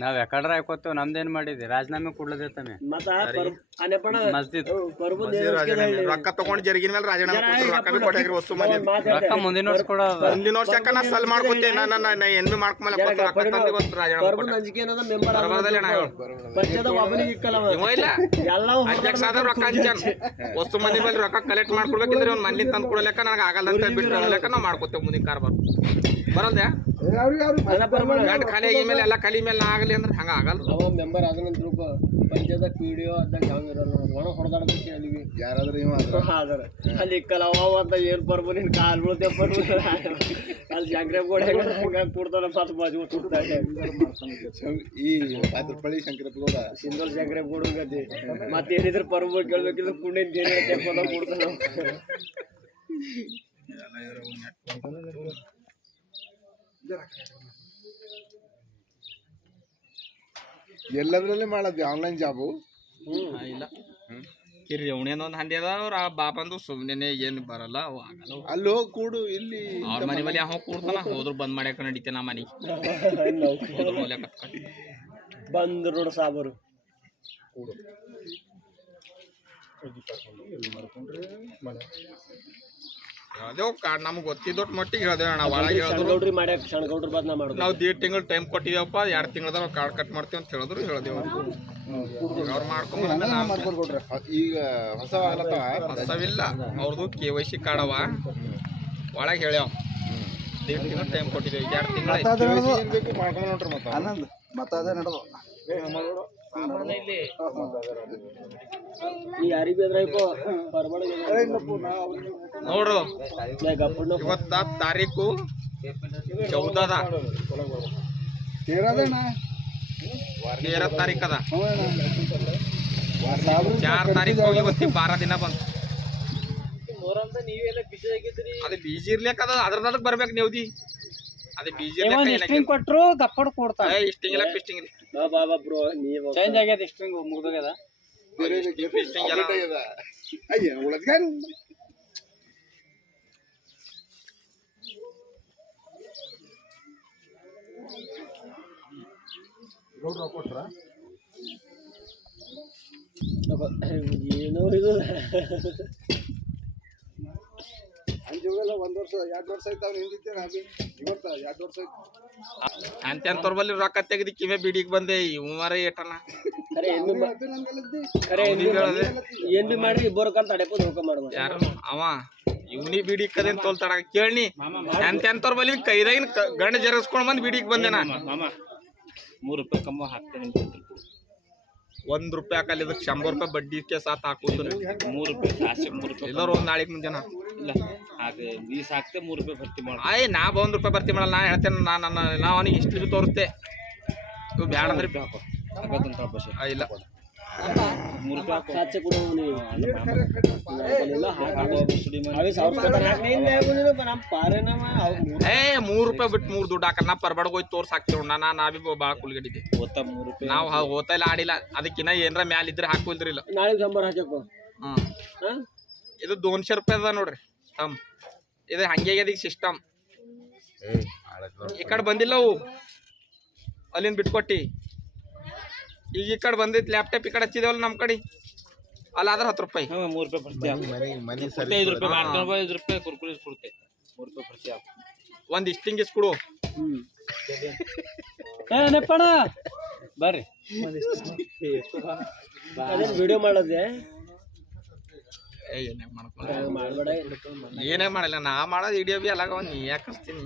ನಾವ್ ಯಾಕಡ್ರ ಹಾಕೋತೇವ್ ನಮ್ದೇನ್ ಮಾಡಿದ್ವಿ ರಾಜೀನಾಮೆ ಕೊಡ್ಲದೈತಮೆ ಮಸ್ಜಿದ್ ರೊಕ್ಕ ತಗೊಂಡ್ ಜರುಗಿನ ಮೇಲೆ ರಾಜೀನಾಮೆ ಕೊಡ್ತಾರೆ ರೊಕ್ಕ ಬಿ ಕೊಟ್ಟಾಗ್ರಿ ವಸ್ತು ಮಂದಿ ರೊಕ್ಕ ಮುಂದಿನ ವರ್ಷ ಕೊಡೋದು ಮುಂದಿನ ವರ್ಷ ಯಾಕ ನಾ ಸಲ್ ಮಾಡ್ಕೊತೆ ನಾ ಏನು ಮಾಡ್ಕೊಮಲ್ಲ ರೊಕ್ಕ ತಂದು ಇವತ್ತು ರಾಜೀನಾಮೆ ಅಧ್ಯಕ್ಷ ಆದ್ರೆ ರೊಕ್ಕ ಹಂಚಾನ ವಸ್ತು ಮಂದಿ ಮೇಲೆ ರೊಕ್ಕ ಕಲೆಕ್ಟ್ ಮಾಡ್ಕೊಡ್ಬೇಕಿದ್ರೆ ಅವ್ನು ಮನ್ಲಿ ತಂದು ಕೊಡ್ಲಿಕ್ಕ ನನಗೆ ಆಗಲ್ಲ ಅಂತ ಬಿಟ್ಟು ಹೇಳಲಿಕ್ಕ ನಾವು ಮಾಡ್ಕೊತೇವೆ ಮುಂದಿನ ಕಾರ್ಬಾರ್ ಬರಲ್ದೆ ಗಂಟು ಖಾಲಿ ಆಗಿ ಮೇಲೆ ಎಲ್ಲ ಖಾಲಿ ಮೇಲೆ ನಾ ಆಗಲಿ ಅಂದ್ರೆ ಹಂಗ ಆಗಲ್ಲ ಮೆಂಬರ್ ಆದ ನಂತರ ಪಂಚಾಯತ್ ಪಿಡಿಒ ಅದಾಗ ಯಾವ ಇರಲ್ಲ ಒಣ ಹೊಡೆದಾಡಬೇಕು ಅಲ್ಲಿಗೆ ಯಾರಾದ್ರೂ ಅಲ್ಲಿ ಕಲಾವ ಅಂತ ಏನ್ ಬರ್ಬೋದು ನಿನ್ ಕಾಲ್ ಬೀಳ್ತೇಪ್ಪ ಅಲ್ಲಿ ಶಂಕರ ಗೋಡೆ ಕೊಡ್ತಾನ ಪಾತ್ ಬಾಜು ಈ ಪಾತ್ರಪಳ್ಳಿ ಶಂಕರಪ್ಪಗೌಡ ಸಿಂಧೋಲ್ ಶಂಕರಪ್ಪಗೌಡ ಗತಿ ಮತ್ತೇನಿದ್ರೆ ಪರ್ವ ಕೇಳ್ಬೇಕಿದ್ರೆ ಕುಂಡಿನ ಏನಿರುತ್ತೆ ಕೊಡ್ತಾನ ಎಲ್ಲದ್ರಲ್ಲೇ ಮಾಡೋದು ಆನ್ಲೈನ್ ಜಾಬು ಇಲ್ಲ ಕಿರಿ ಅವನೇನೊಂದು ಹಂದಿ ಅದಾವ್ರ ಆ ಬಾಪಂದು ಸುಮ್ಮನೆ ಏನು ಬರಲ್ಲ ಅವು ಆಗಲ್ಲ ಅಲ್ಲಿ ಹೋಗಿ ಕೂಡು ಇಲ್ಲಿ ಅವ್ರ ಮನೆ ಮೇಲೆ ಯಾವ ಕೂಡ್ತಾನ ಹೋದ್ರು ಬಂದ್ ಮಾಡ್ಯಾಕ ನಡೀತೇನೆ ಆ ಮನೆ ಬಂದ್ ರೋಡ್ ಸಾಬರು ನಮ್ಗೆ ಗೊತ್ತಿದ್ದೊಟ್ಟು ಮಟ್ಟಿಗೆ ಹೇಳ್ದೇವೆ ಅಣ್ಣ ಒಳಗೆ ಹೇಳಿದ್ರು ನಾವು 1.5 ತಿಂಗಳು ಟೈಮ್ ಕೊಟ್ಟಿದ್ದೇವಪ್ಪ 2 ತಿಂಗಳದಾಗ ಕಾರ್ಡ್ ಕಟ್ ಮಾಡ್ತೀವಿ ಅಂತ ಹೇಳಿದ್ರು ಹೇಳ್ದೇವು ಅವ್ರು ಮಾಡ್ಕೊಂಡ್ರೆ ಈಗ ಹೊಸವಿಲ್ಲ ಅವ್ರದ್ದು KYC ಕಾರ್ಡ್ ಅವ ಒಳಗೆ ಹೇಳ್ಯಾವ 1.5 ತಿಂಗಳು ಟೈಮ್ ಕೊಟ್ಟಿದ್ದೇವೆ 2 ತಿಂಗಳು ಮಾಡ್ಕೊಂಡು ನೋಡ್ರಿ ಮತ್ತೆ ಅದೇ ನಡೆದು ನೋಡ್ರು ಇವತ್ತ ತಾರೀಕು 14 13 ತಾರೀಕು ಅದ 4 ತಾರೀಕು ಇವತ್ತಿ 12 ದಿನ ಬಂತು ಅದು ಬೀಜಿ ಇರ್ಲಿಕ್ಕ ಅದ್ರದಕ್ಕೆ ಬರ್ಬೇಕು ನೀವ್ದಿ ಅದೇ ಬೀಜಿ ಕೊಟ್ರು ಗಪ್ಪಡ್ ಕೊಡ್ತಾರೆ ಇಷ್ಟಿಂಗ್ ಇಲ್ಲ ಪಿಸ್ಟಿಂಗ್ ಇಲ್ಲ ಚೇಂಜ್ ಆಗ್ಯದ ಇಷ್ಟಿಂಗ್ ಮುಗ್ದೋಗ್ಯದ ಏನೋ ಇದು ಒಂದ್ ವರ್ಷ 2 ವರ್ಷ ಆಯ್ತು ಅವ್ನು ಹಿಂದಿದ್ದೇನೆ ಇವತ್ತ 2 ವರ್ಷ ಆಯ್ತು ಅಂತವ್ರ ಬಲ್ಲಿ ರೊಕ್ಕ ತೆಗೆದು ಕಿವೆ ಬಿಡಿಗೆ ಬಂದೆ ಉಮಾರ ಏಟನ ಏನ್ ಬಿ ಮಾಡ್ರಿ ಇಬ್ಬರು ಕಾಲ್ ತಡೆಪೋದು ರೊಕ್ಕ ಮಾಡ್ಬೋದು ಯಾರು ಅವ ಇವನಿ ಬಿಡಿ ಕದೇನ್ ತೋಲ್ತಾಡ ಕೇಳಿ ಅಂತವ್ರ ಬಲ್ಲಿ ಕೈದಾಗಿನ ಗಂಡ ಜರಸ್ಕೊಂಡ್ ಬಂದ್ ಬಿಡಿಗೆ ಬಂದೆ ನಾ ₹3 ಕಮ್ಮ ಹಾಕ್ತೇನೆ ₹1 ಹಾಕಲ್ಲಿ ಇದಕ್ಕೆ ₹100 ಬಡ್ಡಿ ಸಾತ್ ಹಾಕುದು ₹3 ಎಲ್ಲರೂ ಒಂದ್ ನಾಳೆಗೆ ಮುಂಜಾನ ಇಲ್ಲ ಹಾಗೆ ವೀಸ್ ಹಾಕ್ತೆ ₹3 ಭರ್ತಿ ಮಾಡ ಆಯ್ ನಾ ₹1 ಭರ್ತಿ ಮಾಡಲ್ಲ ನಾ ಹೇಳ್ತೇನೆ ನಾ ಅವನಿಗೆ ಇಷ್ಟು ಬಿ ತೋರಿಸ್ತೆ ಇವು ಬ್ಯಾಡ ಅಂದ್ರೆ ಇಲ್ಲ ಸಾಚೆ ಕೂಡ ₹3 ಬಿಟ್ಟು 3 ದುಡ್ಡು ಹಾಕಲ್ಲ ನಾ ಪರ್ಬಡ್ಗೆ ಹೋಗಿ ತೋರ್ಸ್ ಹಾಕ್ತೇವ್ ನಾ ಬಿ ಭಾಳ ಕುಲ್ಗಡಿದ್ದೆ ನಾವು ಹೋಗ್ತಾ ಆಡಿಲ್ಲ ಅದಕ್ಕಿನ್ನ ಏನ್ರ ಮ್ಯಾಲ ಇದ್ರೆ ಹಾಕುಲ್ದ್ರಿಲ್ಲ ನಾಳೆ ಸಂಬರ್ ಹಾಕಪ್ಪ ಇದು ₹200 ಅದ ನೋಡ್ರಿ ಇದು ಹಂಗೆ ಈಗ ಸಿಸ್ಟಮ್ ಈ ಕಡೆ ಬಂದಿಲ್ಲ ಅವು ಅಲ್ಲಿಂದ ಬಿಟ್ಕೊಟ್ಟಿ ಈಗ ಈ ಕಡೆ ಬಂದಿತ್ತು ಲ್ಯಾಪ್ಟಾಪ್ ಈ ಕಡೆ ಹಚ್ಚಿದೇವಲ್ಲ ನಮ್ಮ ಕಡೆ ಅಲ್ಲ ಆದ್ರೆ ₹10 ₹3 ಭರ್ತಿ ₹5 ಕುರ್ಕುರಿ ಕೊಡ್ತೆ ₹3 ಭರ್ತಿ ಒಂದ್ ಇಷ್ಟಿಂಗ್ ಇಸ್ಕೊಡು ನೆಪ್ಪಣ ಬರ್ರಿ ವಿಡಿಯೋ ಮಾಡೋದೇ ಏನೇ ಮಾಡಲ್ಲ ನಾ ಮಾಡೋದು ವಿಡಿಯೋ ಬಿ ಅಲ್ಲಾಗ ನೀ ಯಾಕೆ ಹಚ್ತೀನಿ